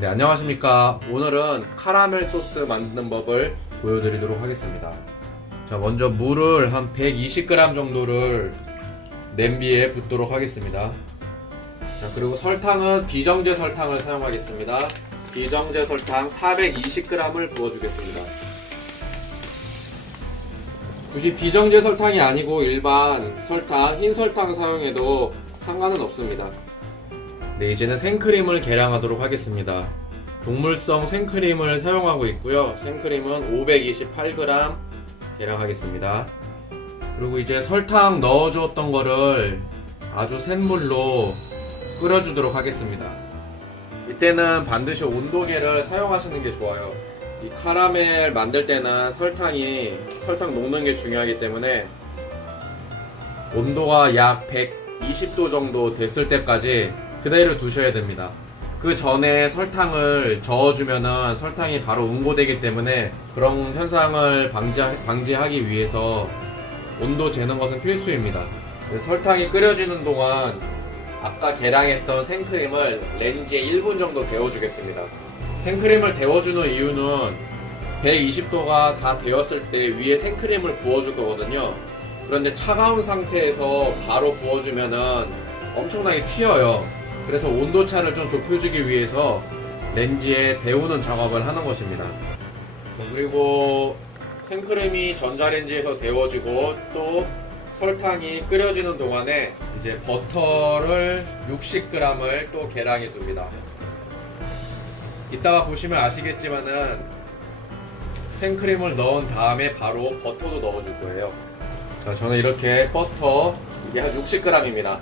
네, 안녕하십니까. 오늘은 카라멜 소스 만드는 법을 보여드리도록 하겠습니다. 자, 먼저 물을 한 120g 정도를 냄비에 붓도록 하겠습니다. 자, 그리고 설탕은 비정제 설탕을 사용하겠습니다. 비정제 설탕 420g을 부어주겠습니다. 굳이 비정제 설탕이 아니고 일반 설탕, 흰 설탕 사용해도 상관은 없습니다. 네, 이제는 생크림을 계량하도록 하겠습니다. 동물성 생크림을 사용하고 있고요. 생크림은 528g 계량하겠습니다. 그리고 이제 설탕 넣어주었던 거를 아주 센 물로 끓여주도록 하겠습니다. 이때는 반드시 온도계를 사용하시는 게 좋아요. 이 카라멜 만들 때는 설탕 녹는 게 중요하기 때문에 온도가 약 120도 정도 됐을 때까지 그대로 두셔야 됩니다. 그 전에 설탕을 저어주면은 설탕이 바로 응고되기 때문에 그런 현상을 방지하기 위해서 온도 재는 것은 필수입니다. 설탕이 끓여지는 동안 아까 계량했던 생크림을 렌지에 1분 정도 데워주겠습니다. 생크림을 데워주는 이유는 120도가 다 되었을 때 위에 생크림을 부어줄 거거든요. 그런데 차가운 상태에서 바로 부어주면은 엄청나게 튀어요. 그래서 온도차를 좀 좁혀주기 위해서 렌지에 데우는 작업을 하는 것입니다. 그리고 생크림이 전자레인지에서 데워지고 또 설탕이 끓여지는 동안에 이제 버터를 60g을 또 계량해 둡니다. 이따가 보시면 아시겠지만은 생크림을 넣은 다음에 바로 버터도 넣어줄 거예요. 자, 저는 이렇게 버터 이게 한 60g입니다.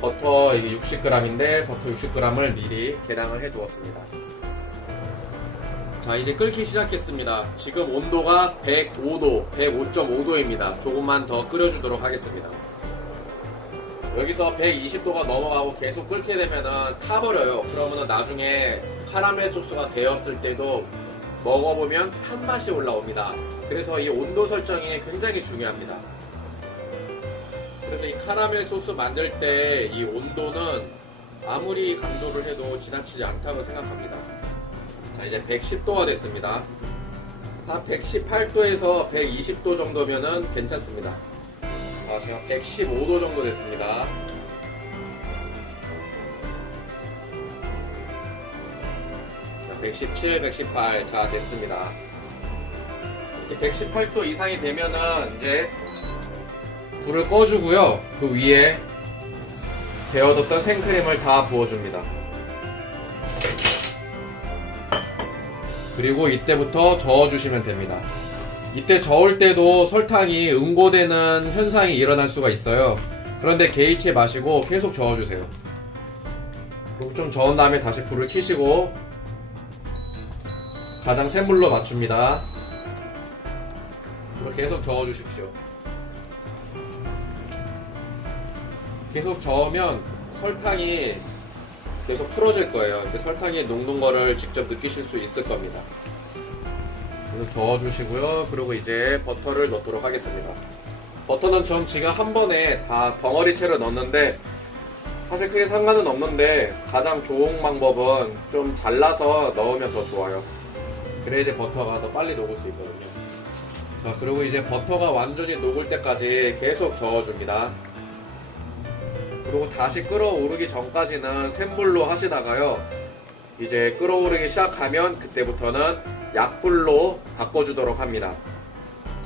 버터 이게 60g인데 버터 60g을 미리 계량을 해 두었습니다. 자, 이제 끓기 시작했습니다. 지금 온도가 105도, 105.5도입니다. 조금만 더 끓여주도록 하겠습니다. 여기서 120도가 넘어가고 계속 끓게 되면은 타버려요. 그러면은 나중에 카라멜 소스가 되었을 때도 먹어보면 탄맛이 올라옵니다. 그래서 이 온도 설정이 굉장히 중요합니다. 그래서 이 카라멜 소스 만들 때 이 온도는 아무리 강조를 해도 지나치지 않다고 생각합니다. 자, 이제 110도가 됐습니다. 한 118도에서 120도 정도면은 괜찮습니다. 지금 115도 정도 됐습니다. 117, 118, 자, 됐습니다. 이렇게 118도 이상이 되면은 이제 불을 꺼주고요. 그 위에 데워뒀던 생크림을 다 부어줍니다. 그리고 이때부터 저어주시면 됩니다. 이때 저을 때도 설탕이 응고되는 현상이 일어날 수가 있어요. 그런데 개의치 마시고 계속 저어주세요. 그리고 좀 저은 다음에 다시 불을 켜시고 가장 센 불로 맞춥니다. 그리고 계속 저어주십시오. 계속 저으면 설탕이 계속 풀어질 거예요. 설탕이 녹는 거를 직접 느끼실 수 있을 겁니다. 그래서 저어주시고요. 그리고 이제 버터를 넣도록 하겠습니다. 버터는 전 지금 한 번에 다 덩어리채로 넣었는데 사실 크게 상관은 없는데 가장 좋은 방법은 좀 잘라서 넣으면 더 좋아요. 그래야 이제 버터가 더 빨리 녹을 수 있거든요. 자, 그리고 이제 버터가 완전히 녹을 때까지 계속 저어줍니다. 그리고 다시 끓어오르기 전까지는 센 불로 하시다가요, 이제 끓어오르기 시작하면 그때부터는 약불로 바꿔주도록 합니다.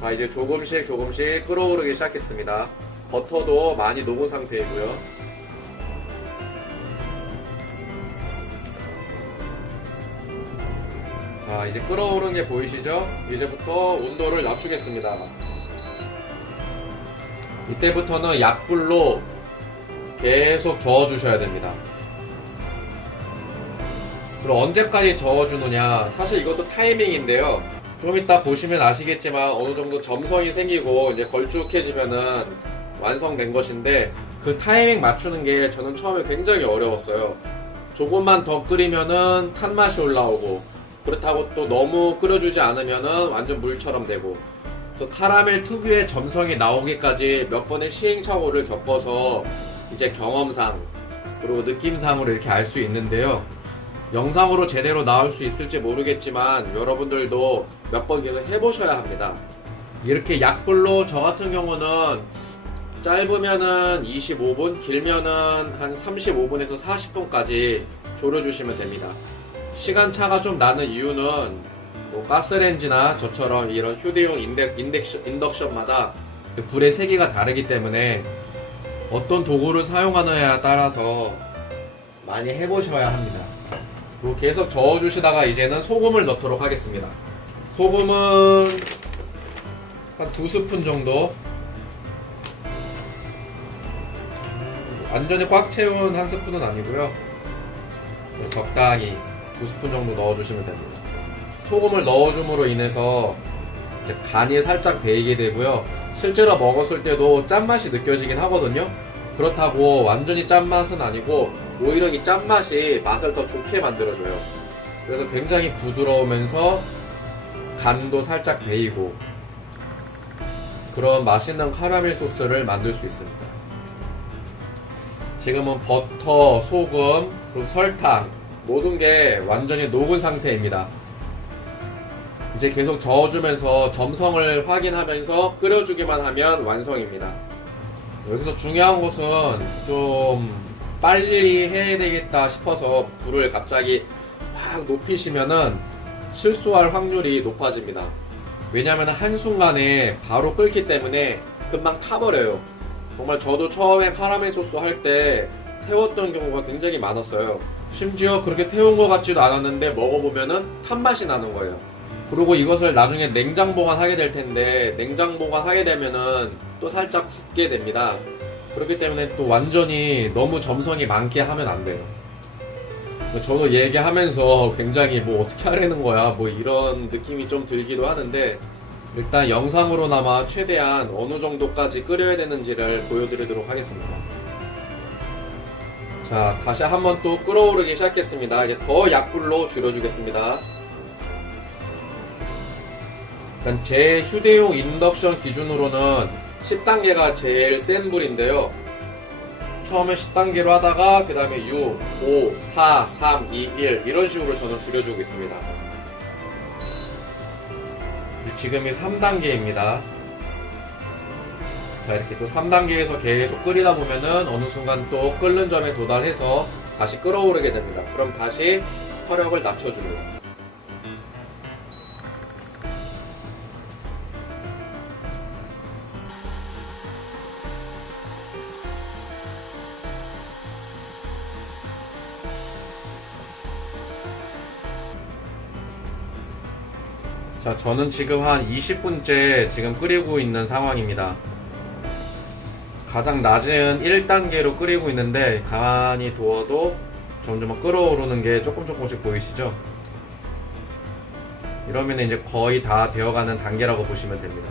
자, 이제 조금씩 끓어오르기 시작했습니다. 버터도 많이 녹은 상태이고요. 자, 이제 끓어오르는 게 보이시죠? 이제부터 온도를 낮추겠습니다. 이때부터는 약불로 계속 저어주셔야 됩니다. 그럼 언제까지 저어주느냐? 사실 이것도 타이밍인데요. 좀 이따 보시면 아시겠지만 어느 정도 점성이 생기고 이제 걸쭉해지면은 완성된 것인데 그 타이밍 맞추는 게 저는 처음에 굉장히 어려웠어요. 조금만 더 끓이면은 탄맛이 올라오고 그렇다고 또 너무 끓여주지 않으면은 완전 물처럼 되고 그 카라멜 특유의 점성이 나오기까지 몇 번의 시행착오를 겪어서 이제 경험상 그리고 느낌상으로 이렇게 알 수 있는데요. 영상으로 제대로 나올 수 있을지 모르겠지만 여러분들도 몇 번 계속 해보셔야 합니다. 이렇게 약불로 저 같은 경우는 짧으면은 25분, 길면은 한 35분에서 40분까지 졸여주시면 됩니다. 시간차가 좀 나는 이유는 뭐 가스레인지나 저처럼 이런 휴대용 인덕션마다 불의 세기가 다르기 때문에 어떤 도구를 사용하느냐에 따라서 많이 해보셔야 합니다. 그리고 계속 저어주시다가 이제는 소금을 넣도록 하겠습니다. 소금은 한 2스푼 정도, 완전히 꽉 채운 1스푼은 아니고요, 적당히 2스푼 정도 넣어주시면 됩니다. 소금을 넣어줌으로 인해서 이제 간이 살짝 배이게 되고요, 실제로 먹었을 때도 짠맛이 느껴지긴 하거든요. 그렇다고 완전히 짠맛은 아니고 오히려 이 짠맛이 맛을 더 좋게 만들어줘요. 그래서 굉장히 부드러우면서 간도 살짝 배이고 그런 맛있는 카라멜 소스를 만들 수 있습니다. 지금은 버터, 소금, 그리고 설탕 모든 게 완전히 녹은 상태입니다. 이제 계속 저어주면서 점성을 확인하면서 끓여주기만 하면 완성입니다. 여기서 중요한 것은 좀 빨리 해야 되겠다 싶어서 불을 갑자기 확 높이시면은 실수할 확률이 높아집니다. 왜냐하면 한순간에 바로 끓기 때문에 금방 타버려요. 정말 저도 처음에 카라멜 소스 할 때 태웠던 경우가 굉장히 많았어요. 심지어 그렇게 태운 것 같지도 않았는데 먹어보면은 탄맛이 나는 거예요. 그리고 이것을 나중에 냉장 보관하게 될 텐데 냉장 보관하게 되면은 또 살짝 굳게 됩니다. 그렇기 때문에 또 완전히 너무 점성이 많게 하면 안 돼요. 저도 얘기하면서 굉장히 뭐 어떻게 하려는 거야 뭐 이런 느낌이 좀 들기도 하는데, 일단 영상으로나마 최대한 어느 정도까지 끓여야 되는지를 보여드리도록 하겠습니다. 자, 다시 한번 또 끓어오르기 시작했습니다. 이제 더 약불로 줄여주겠습니다. 일단 제 휴대용 인덕션 기준으로는 10단계가 제일 센 불인데요. 처음에 10단계로 하다가 그 다음에 6, 5, 4, 3, 2, 1 이런 식으로 저는 줄여주고 있습니다. 지금이 3단계입니다. 자, 이렇게 또 3단계에서 계속 끓이다 보면은 어느 순간 또 끓는 점에 도달해서 다시 끓어오르게 됩니다. 그럼 다시 화력을 낮춰줍니다. 자, 저는 지금 한 20분째 지금 끓이고 있는 상황입니다. 가장 낮은 1단계로 끓이고 있는데 가만히 두어도 점점 끓어오르는 게 조금씩 보이시죠? 이러면 이제 거의 다 되어가는 단계라고 보시면 됩니다.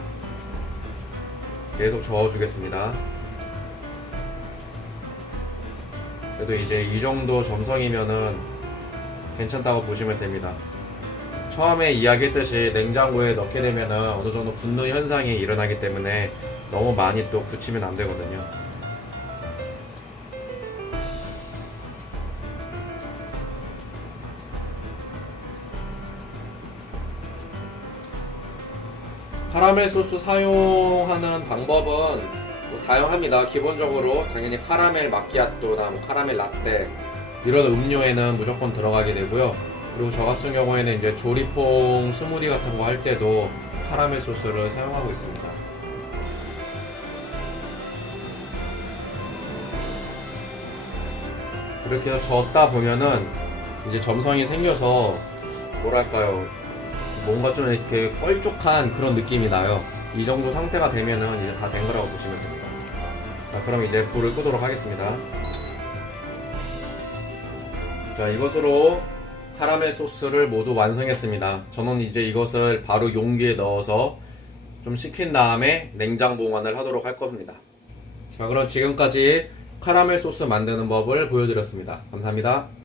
계속 저어주겠습니다. 그래도 이제 이 정도 점성이면은 괜찮다고 보시면 됩니다. 처음에 이야기했듯이 냉장고에 넣게 되면은 어느 정도 굳는 현상이 일어나기 때문에 너무 많이 또 굳히면 안 되거든요. 카라멜 소스 사용하는 방법은 뭐 다양합니다. 기본적으로 당연히 카라멜 마키아토나 뭐 카라멜 라떼 이런 음료에는 무조건 들어가게 되고요. 그리고 저 같은 경우에는 이제 조리퐁 스무디 같은 거 할 때도 카라멜 소스를 사용하고 있습니다. 이렇게 해서 저었다 보면은 이제 점성이 생겨서 뭐랄까요, 뭔가 좀 이렇게 껄쭉한 그런 느낌이 나요. 이 정도 상태가 되면은 이제 다 된 거라고 보시면 됩니다. 자, 그럼 이제 불을 끄도록 하겠습니다. 자, 이것으로 카라멜 소스를 모두 완성했습니다. 저는 이제 이것을 바로 용기에 넣어서 좀 식힌 다음에 냉장 보관을 하도록 할 겁니다. 자, 그럼 지금까지 카라멜 소스 만드는 법을 보여드렸습니다. 감사합니다.